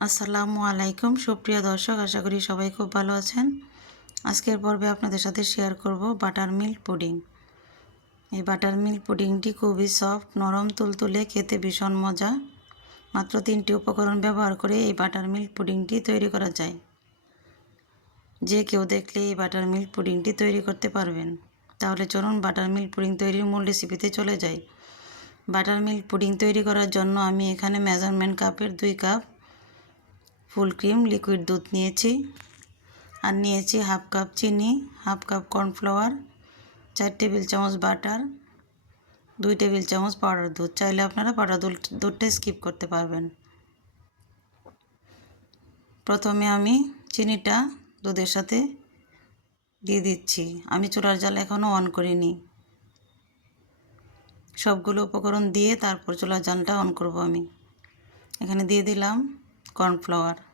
আসসালামু আলাইকুম। সুপ্রিয় দর্শক, আশা করি সবাই খুব ভালো আছেন। আজকের পর্বে আপনাদের সাথে শেয়ার করব বাটার মিল্ক পুডিং এই বাটার মিল্ক পুডিংটি খুবই সফট নরম, তুলতুলে, খেতে ভীষণ মজা। মাত্র তিনটি উপকরণ ব্যবহার করে এই বাটার মিল্ক পুডিংটি তৈরি করা যায়। যে কেউ দেখলে এই বাটার মিল্ক পুডিংটি তৈরি করতে পারবেন, তাহলে চলুন বাটার মিল্ক পুডিং তৈরির মূল রেসিপিতে চলে যাই। বাটার মিল্ক পুডিং তৈরি করার জন্য আমি এখানে মেজারমেন্ট কাপের দুই কাপ ফুল ক্রিম লিকুইড দুধ নিয়েছি। আর নিয়েছি হাফ কাপ চিনি, হাফ কাপ কর্নফ্লাওয়ার, চার টেবিল চামচ বাটার, দুই টেবিল চামচ পাউডার দুধ। চাইলে আপনারা পাউডার দুধ দুধটা স্কিপ করতে পারবেন। প্রথমে আমি চিনিটা দুধের সাথে দিয়ে দিচ্ছি। আমি চুলার জাল এখনও অন করিনি। সবগুলো উপকরণ দিয়ে তারপর চুলার জালটা অন করব আমি। এখানে দিয়ে দিলাম কর্নফ্লাওয়ার।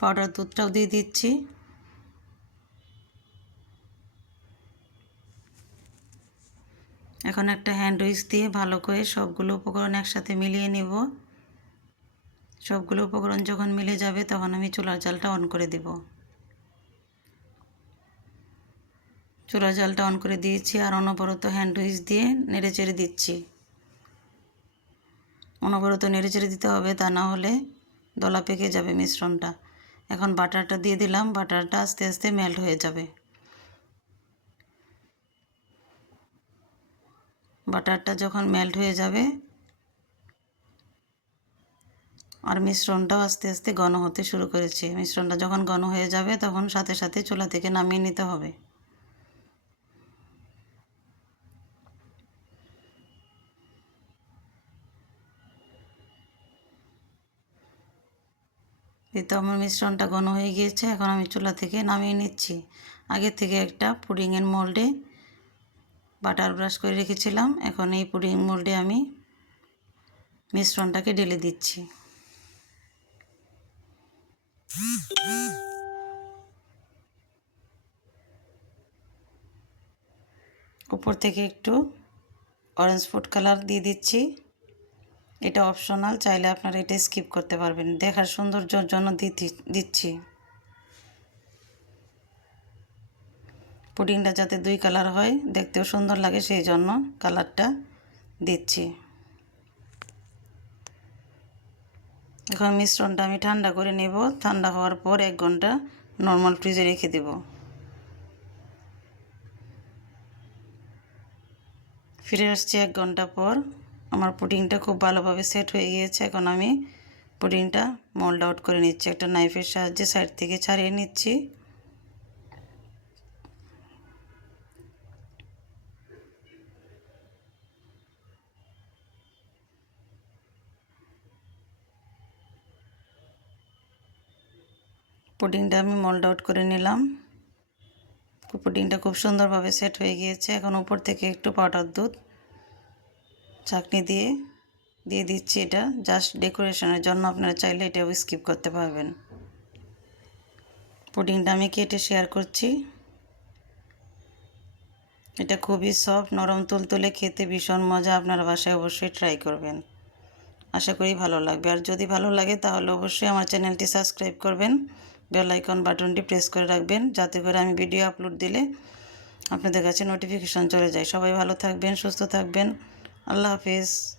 পাউডার দুধটাও দিয়ে দিচ্ছি। এখন একটা হ্যান্ড উইচ দিয়ে ভালো করে সবগুলো উপকরণ একসাথে মিলিয়ে নেব। সবগুলো উপকরণ যখন মিলে যাবে তখন আমি চুলার জালটা অন করে দেব। চুলার জালটা অন করে দিয়েছি আর অনবরত হ্যান্ড উইচ দিয়ে নেড়ে চেড়ে দিচ্ছি। অনবরত নেড়ে চেড়ে দিতে হবে তা না হলে দলা পেকে যাবে মিশ্রণটা। এখন বাটারটা দিয়ে দিলাম, বাটারটা আস্তে আস্তে মেল্ট হয়ে যাবে। বাটারটা যখন মেল্ট হয়ে যাবে, আর মিশ্রণটাও আস্তে আস্তে ঘন হতে শুরু করেছে। মিশ্রণটা যখন ঘন হয়ে যাবে, তখন সাথে সাথে চুলা থেকে নামিয়ে নিতে হবে। এই আমার মিশ্রণটা ঘন হয়ে গিয়েছে, এখন আমি চুলা থেকে নামিয়ে নিচ্ছি। আগে থেকে একটা পুডিংয়ের মোল্ডে বাটার ব্রাশ করে রেখেছিলাম, এখন এই পুডিং মোল্ডে আমি মিশ্রণটাকে ঢেলে দিচ্ছি। উপর থেকে একটু অরেঞ্জ ফুড কালার দিয়ে দিচ্ছি। এটা অপশনাল চাইলে আপনারা এটা স্কিপ করতে পারবেন। দেখার সৌন্দর্যর জন্য দিচ্ছি। পুডিংটা যাতে দুই কালার হয়, দেখতেও সুন্দর লাগে সেই জন্য কালারটা দিচ্ছি। এখন মিশ্রণটা আমি ঠান্ডা করে নেব। ঠান্ডা হওয়ার পর এক ঘণ্টা নর্মাল ফ্রিজে রেখে দেব। ফিরে আসছি এক ঘণ্টা পর। আমার পুডিংটা খুব ভালোভাবে সেট হয়ে গিয়েছে। এখন আমি পুডিংটা মোল্ড আউট করে নিচ্ছি। একটা নাইফের সাহায্যে সাইড থেকে ছাড়িয়ে নিচ্ছি। পুডিংটা আমি মোল্ড আউট করে নিলাম। পুডিংটা খুব সুন্দরভাবে সেট হয়ে গিয়েছে। এখন উপর থেকে একটু পাউডার দুধ চাকনি দিয়ে দিয়ে দিচ্ছি এটা। জাস্ট ডেকোরেশনের জন্য আপনারা চাইলে এটাও স্কিপ করতে পারবেন। পুডিংটা আমি কেটে শেয়ার করছি। এটা খুবই সফট নরম, তুলতুলে খেতে ভীষণ মজা। আপনারা বাসায় অবশ্যই ট্রাই করবেন। আশা করি ভালো লাগবে। আর যদি ভালো লাগে তাহলে অবশ্যই আমার চ্যানেলটি সাবস্ক্রাইব করবেন। বেল আইকন বাটনটি প্রেস করে রাখবেন। যাতে করে আমি ভিডিও আপলোড দিলে আপনাদের কাছে নোটিফিকেশান চলে যায়। সবাই ভালো থাকবেন, সুস্থ থাকবেন। আল্লাহ হাফিজ।